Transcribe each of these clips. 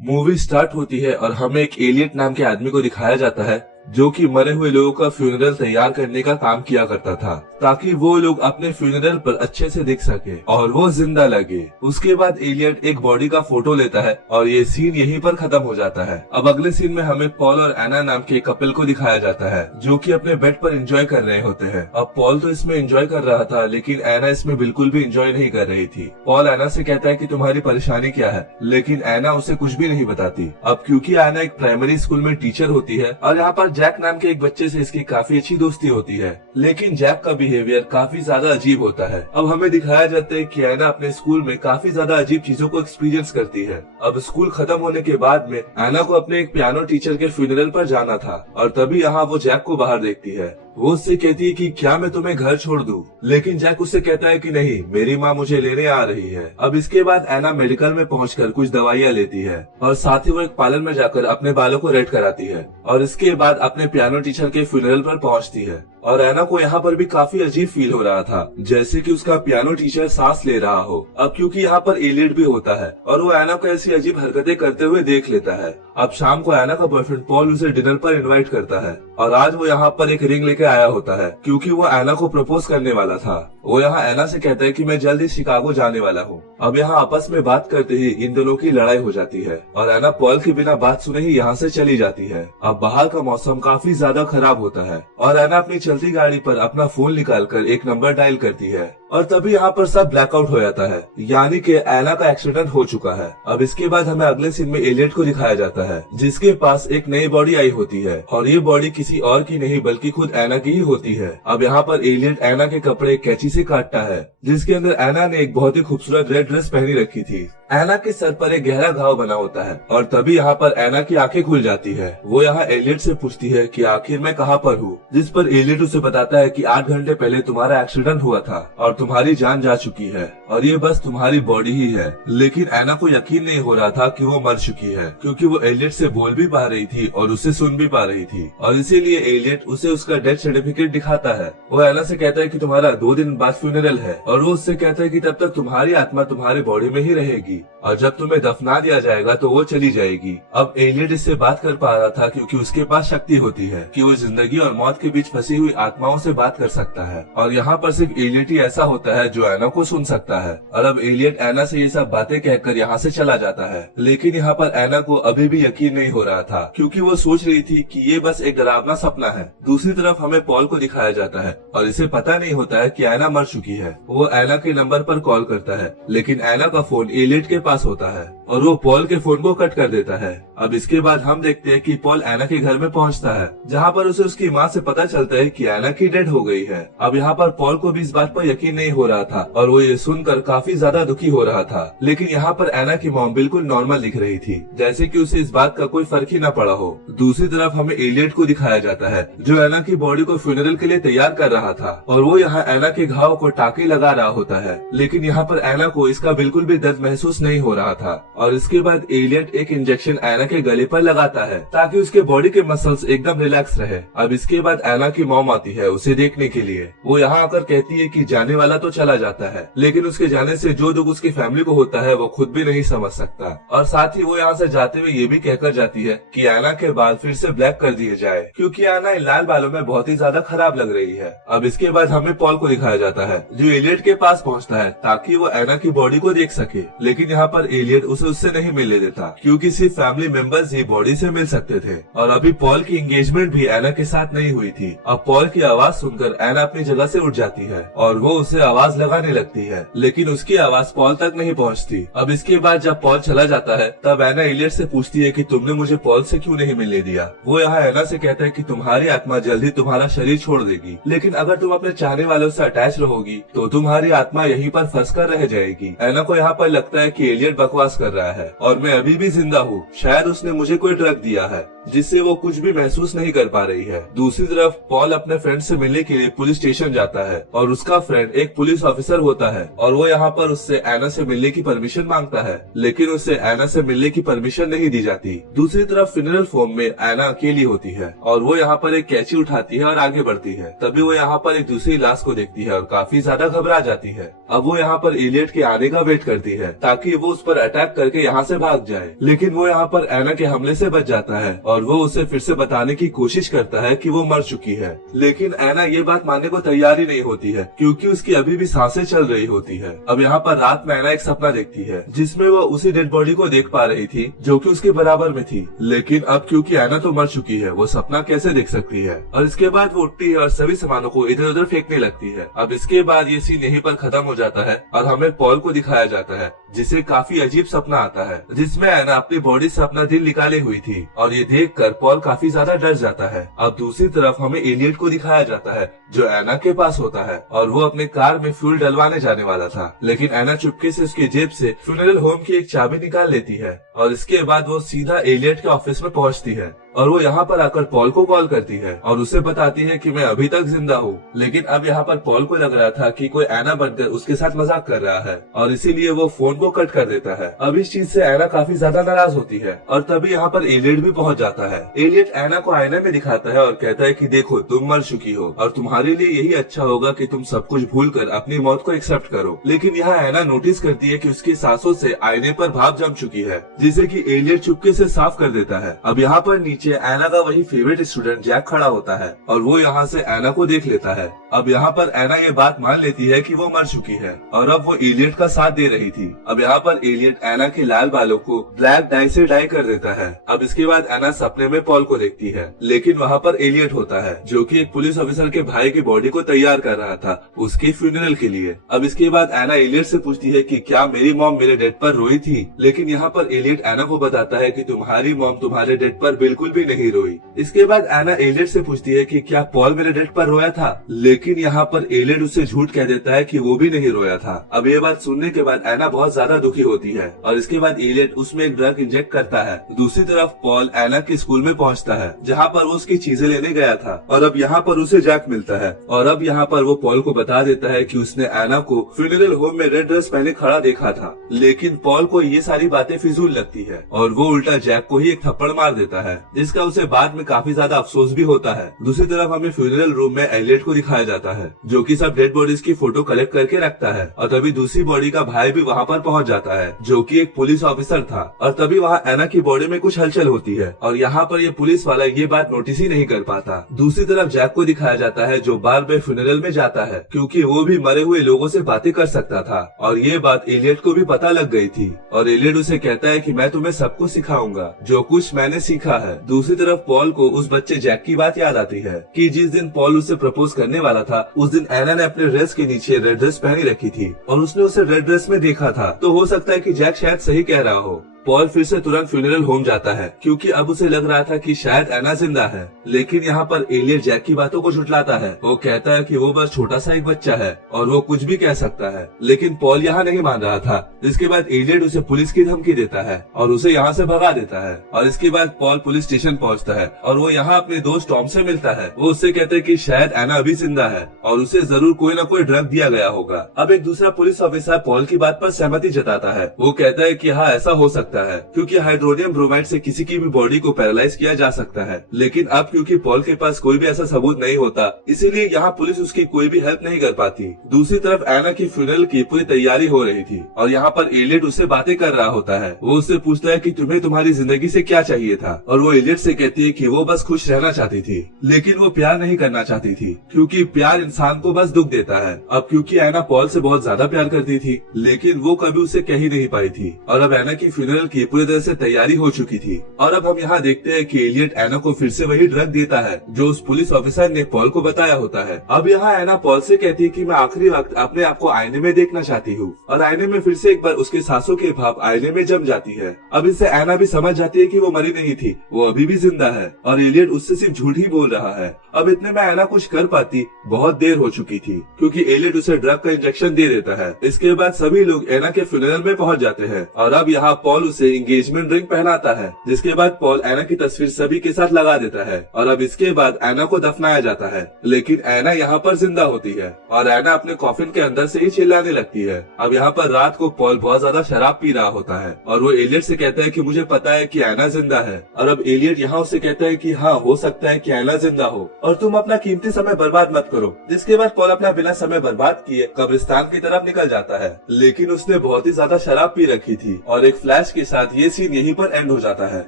Movie start होती है और हमें एक एलियट नाम के आदमी को दिखाया जाता है जो कि मरे हुए लोगों का फ्यूनरल तैयार करने का काम किया करता था ताकि वो लोग अपने फ्यूनरल पर अच्छे से दिख सके और वो जिंदा लगे। उसके बाद एलियट एक बॉडी का फोटो लेता है और ये सीन यहीं पर खत्म हो जाता है। अब अगले सीन में हमें पॉल और एना नाम के कपल को दिखाया जाता है जो कि अपने बेड पर एंजॉय कर रहे होते हैं। अब पॉल तो इसमें एंजॉय कर रहा था लेकिन एना इसमें बिल्कुल भी एंजॉय नहीं कर रही थी। पॉल एना से कहता है कि तुम्हारी परेशानी क्या है, लेकिन एना उसे कुछ भी नहीं बताती। अब क्योंकि एना एक प्राइमरी स्कूल में टीचर होती है और यहाँ पर जैक नाम के एक बच्चे से इसकी काफी अच्छी दोस्ती होती है, लेकिन जैक का बिहेवियर काफी ज्यादा अजीब होता है। अब हमें दिखाया जाता है कि एना अपने स्कूल में काफी ज्यादा अजीब चीजों को एक्सपीरियंस करती है। अब स्कूल खत्म होने के बाद में एना को अपने एक पियानो टीचर के फ्यूनरल पर जाना था और तभी यहाँ वो जैक को बाहर देखती है। वो उससे कहती है कि क्या मैं तुम्हें घर छोड़ दूं? लेकिन जैक उससे कहता है कि नहीं, मेरी माँ मुझे लेने आ रही है। अब इसके बाद एना मेडिकल में पहुंचकर कुछ दवाइयाँ लेती है और साथ ही वो एक पार्लर में जाकर अपने बालों को रेड कराती है और इसके बाद अपने पियानो टीचर के फ्यूनरल पर पहुंचती है। और एना को यहाँ पर भी काफी अजीब फील हो रहा था, जैसे कि उसका पियानो टीचर सांस ले रहा हो। अब क्योंकि यहाँ पर एलियट भी होता है और वो एना को ऐसी अजीब हरकतें करते हुए देख लेता है। अब शाम को एना का बॉयफ्रेंड पॉल उसे डिनर पर इनवाइट करता है और आज वो यहाँ पर एक रिंग लेके आया होता है क्योंकि वो एना को प्रपोज करने वाला था। वो यहाँ एना से कहता है कि मैं जल्द ही शिकागो जाने वाला हूँ। अब यहाँ आपस में बात करते ही इन दोनों की लड़ाई हो जाती है और एना पॉल के बिना बात सुने ही यहाँ से चली जाती है। अब बाहर का मौसम काफी ज्यादा खराब होता है और एना अपनी चलती गाड़ी पर अपना फोन निकालकर एक नंबर डायल करती है और तभी यहाँ पर सब ब्लैकआउट हो जाता है, यानी कि एना का एक्सीडेंट हो चुका है। अब इसके बाद हमें अगले सीन में एलियट को दिखाया जाता है जिसके पास एक नई बॉडी आई होती है और ये बॉडी किसी और की नहीं बल्कि खुद एना की ही होती है। अब यहाँ पर एलियट एना के कपड़े कैंची से काटता है जिसके अंदर एना ने एक बहुत ही खूबसूरत रेड ड्रेस पहनी रखी थी। एना के सर पर एक गहरा घाव बना होता है और तभी यहाँ पर एना की आंखें खुल जाती है। वो यहाँ एलियट से पूछती है कि आखिर मैं कहाँ पर हूँ, जिस पर एलियट उसे बताता है कि 8 घंटे पहले तुम्हारा एक्सीडेंट हुआ था और तुम्हारी जान जा चुकी है और ये बस तुम्हारी बॉडी ही है। लेकिन एना को यकीन नहीं हो रहा था कि वो मर चुकी है क्योंकि वो एलियट से बोल भी पा रही थी और उसे सुन भी पा रही थी और इसीलिए एलियट उसे उसका डेथ सर्टिफिकेट दिखाता है। वो एना से कहता है कि तुम्हारा 2 दिन बाद फ्यूनरल है और वो उससे कहता है कि तब तक तुम्हारी आत्मा तुम्हारी बॉडी में ही रहेगी और जब तुम्हें दफना दिया जाएगा तो वो चली जाएगी। अब एलियट इससे बात कर पा रहा था क्योंकि उसके पास शक्ति होती है कि वो जिंदगी और मौत के बीच फंसी हुई आत्माओं से बात कर सकता है और यहाँ पर सिर्फ एलियट ही ऐसा होता है जो एना को सुन सकता है। और अब एलियट एना से ये सब बातें कहकर यहाँ से चला जाता है, लेकिन यहाँ पर एना को अभी भी यकीन नहीं हो रहा था क्योंकि वो सोच रही थी कि ये बस एक डरावना सपना है। दूसरी तरफ हमें पॉल को दिखाया जाता है और इसे पता नहीं होता है कि एना मर चुकी है। वो एना के नंबर पर कॉल करता है लेकिन एना का फोन एलियट के पास होता है और वो पॉल के फोन को कट कर देता है। अब इसके बाद हम देखते हैं कि पॉल एना के घर में पहुंचता है जहां पर उसे उसकी माँ से पता चलता है कि एना की डेड हो गई है। अब यहाँ पर पॉल को भी इस बात पर यकीन नहीं हो रहा था और वो ये सुनकर काफी ज्यादा दुखी हो रहा था, लेकिन यहाँ पर एना की मॉम बिल्कुल नॉर्मल दिख रही थी, जैसे कि उसे इस बात का कोई फर्क ही न पड़ा हो। दूसरी तरफ हमें एलियट को दिखाया जाता है जो एना की बॉडी को फ्यूनरल के लिए तैयार कर रहा था और वो यहाँ एना के घाव को टाँके लगा रहा होता है, लेकिन यहाँ पर एना को इसका बिल्कुल भी दर्द महसूस नहीं हो रहा था। और इसके बाद एलियट एक इंजेक्शन एना के गले पर लगाता है ताकि उसके बॉडी के मसल्स एकदम रिलैक्स रहे। अब इसके बाद एना की मॉम आती है उसे देखने के लिए। वो यहाँ आकर कहती है कि जाने वाला तो चला जाता है, लेकिन उसके जाने से जो दुख उसकी फैमिली को होता है वो खुद भी नहीं समझ सकता। और साथ ही वो यहाँ से जाते हुए ये भी कहकर जाती है कि एना के बाल फिर से ब्लैक कर दिए जाए क्योंकि एना इन लाल बालों में बहुत ही ज्यादा खराब लग रही है। अब इसके बाद हमें पॉल को दिखाया जाता है जो एलियट के पास पहुँचता है ताकि वो एना की बॉडी को देख सके, लेकिन यहाँ पर एलियट उसे उससे नहीं मिलने देता क्योंकि सिर्फ फैमिली मेंबर्स ही बॉडी से मिल सकते थे और अभी पॉल की एंगेजमेंट भी एना के साथ नहीं हुई थी। अब पॉल की आवाज सुनकर एना अपनी जगह से उठ जाती है और वो उसे आवाज लगाने लगती है, लेकिन उसकी आवाज पॉल तक नहीं पहुंचती। अब इसके बाद जब पॉल चला जाता है तब एना एलियट से पूछती है कि तुमने मुझे पॉल से क्यों नहीं मिलने दिया। वो यहाँ एना से कहता है कि तुम्हारी आत्मा जल्दी तुम्हारा शरीर छोड़ देगी, लेकिन अगर तुम अपने चाहने वालों से अटैच रहोगी तो तुम्हारी आत्मा यहीं पर फंस कर रह जाएगी। एना को यहाँ पर लगता है कि एलियट बकवास कर रहा है और मैं अभी भी जिंदा हूँ, शायद उसने मुझे कोई ड्रग दिया है जिससे वो कुछ भी महसूस नहीं कर पा रही है। दूसरी तरफ पॉल अपने फ्रेंड से मिलने के लिए पुलिस स्टेशन जाता है और उसका फ्रेंड एक पुलिस ऑफिसर होता है और वो यहाँ पर उससे एना से मिलने की परमिशन मांगता है, लेकिन उसे एना से मिलने की परमिशन नहीं दी जाती। दूसरी तरफ फ्यूनरल होम में एना अकेली होती है और वो यहाँ पर एक कैंची उठाती है और आगे बढ़ती है। तभी वो यहाँ पर एक दूसरी लाश को देखती है और काफी ज्यादा घबरा जाती है। अब वो यहाँ पर एलियट के आने का वेट करती है ताकि वो उस पर अटैक करके यहाँ से भाग जाए, लेकिन वो यहाँ पर एना के हमले से बच जाता है और वो उसे फिर से बताने की कोशिश करता है कि वो मर चुकी है। लेकिन एना ये बात मानने को तैयार ही नहीं होती है क्योंकि उसकी अभी भी सांसें चल रही होती है। अब यहाँ पर रात में एना एक सपना देखती है जिसमें वो उसी डेड बॉडी को देख पा रही थी जो कि उसके बराबर में थी, लेकिन अब क्योंकि एना तो मर चुकी है वो सपना कैसे देख सकती है। और इसके बाद वो उठती है और सभी सामानों को इधर उधर फेंकने लगती है। अब इसके बाद ये सीन यहीं पर खत्म हो जाता है और हमें पॉल को दिखाया जाता है जिसे काफी अजीब सपना आता है जिसमें एना अपनी बॉडी से अपना दिल निकाले हुई थी और ये देखकर पॉल काफी ज्यादा डर जाता है। अब दूसरी तरफ हमें एलियट को दिखाया जाता है जो एना के पास होता है और वो अपने कार में फ्यूल डलवाने जाने वाला था, लेकिन एना चुपके से उसके जेब से फ्यूनरल होम की एक चाबी निकाल लेती है और इसके बाद वो सीधा एलियट के ऑफिस में पहुंचती है और वो यहाँ पर आकर पॉल को कॉल करती है और उसे बताती है कि मैं अभी तक जिंदा हूँ। लेकिन अब यहाँ पर पॉल को लग रहा था कि कोई एना बनकर उसके साथ मजाक कर रहा है और इसीलिए वो फोन को कट कर देता है। अब इस चीज से एना काफी ज्यादा नाराज होती है और तभी यहाँ पर एलियट भी पहुंच जाता है। एलियट एना को आईने में दिखाता है और कहता है कि देखो तुम मर चुकी हो और तुम्हारे लिए यही अच्छा होगा कि तुम सब कुछ भूल कर अपनी मौत को एक्सेप्ट करो। लेकिन यहाँ एना नोटिस करती है कि उसकी सांसों से आईने पर भाप जम चुकी है जिसे कि एलियट चुपके से साफ कर देता है। अब यहाँ पर नीचे एना का वही फेवरेट स्टूडेंट जैक खड़ा होता है और वो यहाँ से एना को देख लेता है। अब यहाँ पर एना ये बात मान लेती है कि वो मर चुकी है और अब वो एलियट का साथ दे रही थी। अब यहाँ पर एलियट एना के लाल बालों को ब्लैक डाई से डाई कर देता है। अब इसके बाद एना सपने में पॉल को देखती है, लेकिन वहाँ पर एलियट होता है जो कि एक पुलिस ऑफिसर के भाई की बॉडी को तैयार कर रहा था उसके फ्यूनरल के लिए। अब इसके बाद एना एलियट से पूछती है कि क्या मेरी मॉम मेरे डेड पर रोई थी, लेकिन यहाँ पर एलियट एना को बताता है कि तुम्हारी मॉम तुम्हारे डेड पर बिल्कुल भी नहीं रोई। इसके बाद एना एलियट से पूछती है कि क्या पॉल मेरे डेड पर रोया था, लेकिन यहाँ पर एलियट उससे झूठ कह देता है कि वो भी नहीं रोया था। अब ये बात सुनने के बाद एना बहुत ज्यादा दुखी होती है और इसके बाद एलियट उसमें एक ड्रग इंजेक्ट करता है। दूसरी तरफ पॉल एना के स्कूल में पहुँचता है जहाँ पर वो उसकी चीजें लेने गया था और अब यहाँ पर उसे जैक मिलता है और अब यहाँ पर वो पॉल को बता देता है कि उसने एना को फ्यूनरल होम में रेड ड्रेस पहने खड़ा देखा था, लेकिन पॉल को ये सारी बातें फिजूल लगती है और वो उल्टा जैक को ही एक थप्पड़ मार देता है जिसका उसे बाद में काफी ज्यादा अफसोस भी होता है। दूसरी तरफ हमें फ्यूनरल रूम में एलियट को दिखाया जाता है जो कि सब डेड बॉडीज की फोटो कलेक्ट करके रखता है और तभी दूसरी बॉडी का भाई भी वहाँ पर पहुँच जाता है जो कि एक पुलिस ऑफिसर था और तभी वहाँ एना की बॉडी में कुछ हलचल होती है और यहाँ पर ये पुलिस वाला ये बात नोटिस ही नहीं कर पाता। दूसरी तरफ जैक को दिखाया जाता है जो बार बार फ्यूनरल में जाता है क्योंकि वो भी मरे हुए लोगों से बातें कर सकता था और ये बात एलियट को भी पता लग गई थी और एलियट उसे कहता है कि मैं तुम्हें सब कुछ सिखाऊंगा जो कुछ मैंने सीखा है। दूसरी तरफ पॉल को उस बच्चे जैक की बात याद आती है कि जिस दिन पॉल उसे प्रपोज करने वाला था उस दिन एना ने अपने ड्रेस के नीचे रेड ड्रेस पहनी रखी थी और उसने उसे रेड ड्रेस में देखा था, तो हो सकता है कि जैक शायद सही कह रहा हो। पॉल फिर से तुरंत फ्यूनरल होम जाता है क्योंकि अब उसे लग रहा था कि शायद एना जिंदा है, लेकिन यहाँ पर एलियट जैक की बातों को झुठलाता है। वो कहता है कि वो बस छोटा सा एक बच्चा है और वो कुछ भी कह सकता है, लेकिन पॉल यहाँ नहीं मान रहा था। इसके बाद एलियट उसे पुलिस की धमकी देता है और उसे यहाँ से भगा देता है और इसके बाद पॉल पुलिस स्टेशन पहुँचता है और वो यहाँ अपने दोस्त टॉम से मिलता है। वो उससे कहते हैं कि शायद एना अभी जिंदा है और उसे जरूर कोई न कोई ड्रग दिया गया होगा। अब एक दूसरा पुलिस ऑफिसर पॉल की बात पर सहमति जताता है। वो कहता है कि हाँ ऐसा हो सकता है क्योंकि हाइड्रोनियम ब्रोमाइड से किसी की भी बॉडी को पैरालाइज किया जा सकता है, लेकिन अब क्योंकि पॉल के पास कोई भी ऐसा सबूत नहीं होता इसीलिए यहाँ पुलिस उसकी कोई भी हेल्प नहीं कर पाती। दूसरी तरफ एना की फ्यूनरल की पूरी तैयारी हो रही थी और यहाँ पर एलियट उससे बातें कर रहा होता है। वो उससे पूछता है कि तुम्हें तुम्हारी जिंदगी से क्या चाहिए था और वो एलियट से कहती है कि वो बस खुश रहना चाहती थी, लेकिन वो प्यार नहीं करना चाहती थी क्योंकि प्यार इंसान को बस दुख देता है। अब क्योंकि एना पॉल से बहुत ज्यादा प्यार करती थी लेकिन वो कभी उसे कह ही नहीं पाई थी और अब एना की फ्यूनरल की पूरी तरह से तैयारी हो चुकी थी और अब हम यहाँ देखते हैं कि एलियट एना को फिर से वही ड्रग देता है जो उस पुलिस ऑफिसर ने पॉल को बताया होता है। अब यहाँ एना पॉल से कहती है कि मैं आखिरी वक्त अपने आप को आईने में देखना चाहती हूँ और आईने में फिर से एक बार उसके सांसों के भाप आईने में जम जाती है। अब इससे एना भी समझ जाती है कि वो मरी नहीं थी, वो अभी भी जिंदा है और एलियट उससे सिर्फ झूठ ही बोल रहा है। अब इतने में एना कुछ कर पाती बहुत देर हो चुकी थी क्योंकि एलियट उसे ड्रग का इंजेक्शन दे देता है। इसके बाद सभी लोग एना के फ्यूनरल में पहुंच जाते हैं और अब यहाँ पॉल उसे एंगेजमेंट रिंग पहनाता है, जिसके बाद पॉल एना की तस्वीर सभी के साथ लगा देता है और अब इसके बाद एना को दफनाया जाता है। लेकिन एना यहाँ पर जिंदा होती है और एना अपने कॉफिन के अंदर से ही चिल्लाने लगती है। अब यहाँ पर रात को पॉल बहुत ज्यादा शराब पी रहा होता है और वो एलियट से कहता है कि मुझे पता है कि एना जिंदा है। और अब एलियट यहाँ उससे कहता है कि हाँ, हो सकता है कि एना जिंदा हो और तुम अपना कीमती समय बर्बाद मत करो। जिसके बाद पॉल अपना बिना समय बर्बाद किए कब्रिस्तान की तरफ निकल जाता है, लेकिन उसने बहुत ही ज्यादा शराब पी रखी थी और एक फ्लैश के साथ ये सीन यहीं पर एंड हो जाता है।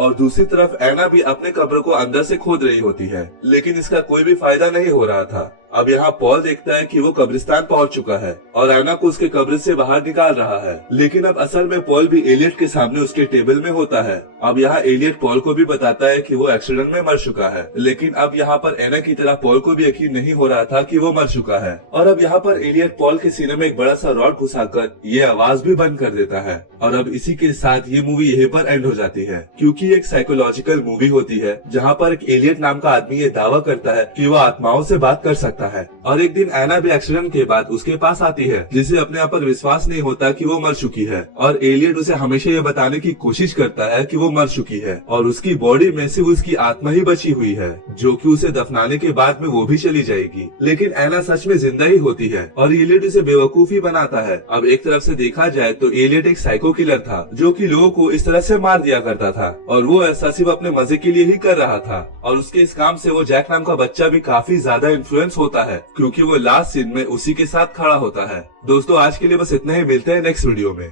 और दूसरी तरफ एना भी अपने कब्र को अंदर से खोद रही होती है, लेकिन इसका कोई भी फायदा नहीं हो रहा था। अब यहाँ पॉल देखता है कि वो कब्रिस्तान पहुंच चुका है और एना को उसके कब्र से बाहर निकाल रहा है, लेकिन अब असल में पॉल भी एलियट के सामने उसके टेबल में होता है। अब यहाँ एलियट पॉल को भी बताता है कि वो एक्सीडेंट में मर चुका है, लेकिन अब यहाँ पर एना की तरह पॉल को भी यकीन नहीं हो रहा था कि वो मर चुका है। और अब यहाँ पर एलियट पॉल के सीने में एक बड़ा सा रॉड घुसाकर ये आवाज भी बंद कर देता है। और अब इसी के साथ ये मूवी यहीं पर एंड हो जाती है, क्योंकि एक साइकोलॉजिकल मूवी होती है जहाँ पर एक एलियट नाम का आदमी ये दावा करता है कि वो आत्माओं से बात कर सकता है। और एक दिन एना भी एक्सीडेंट के बाद उसके पास आती है, जिसे अपने आप पर विश्वास नहीं होता कि वो मर चुकी है और एलियट उसे हमेशा ये बताने की कोशिश करता है कि वो मर चुकी है और उसकी बॉडी में सिर्फ उसकी आत्मा ही बची हुई है, जो कि उसे दफनाने के बाद में वो भी चली जाएगी। लेकिन एना सच में जिंदा ही होती है और एलियट उसे बेवकूफी बनाता है। अब एक तरफ से देखा जाए तो एलियट एक साइको किलर था, जो कि लोगों को इस तरह से मार दिया करता था और वो ऐसा सिर्फ अपने मजे के लिए ही कर रहा था। और उसके इस काम से वो जैक नाम का बच्चा भी काफी ज्यादा इन्फ्लुएंस होता है, क्योंकि वो लास्ट सीन में उसी के साथ खड़ा होता है। दोस्तों, आज के लिए बस इतना ही, मिलते हैं नेक्स्ट वीडियो में।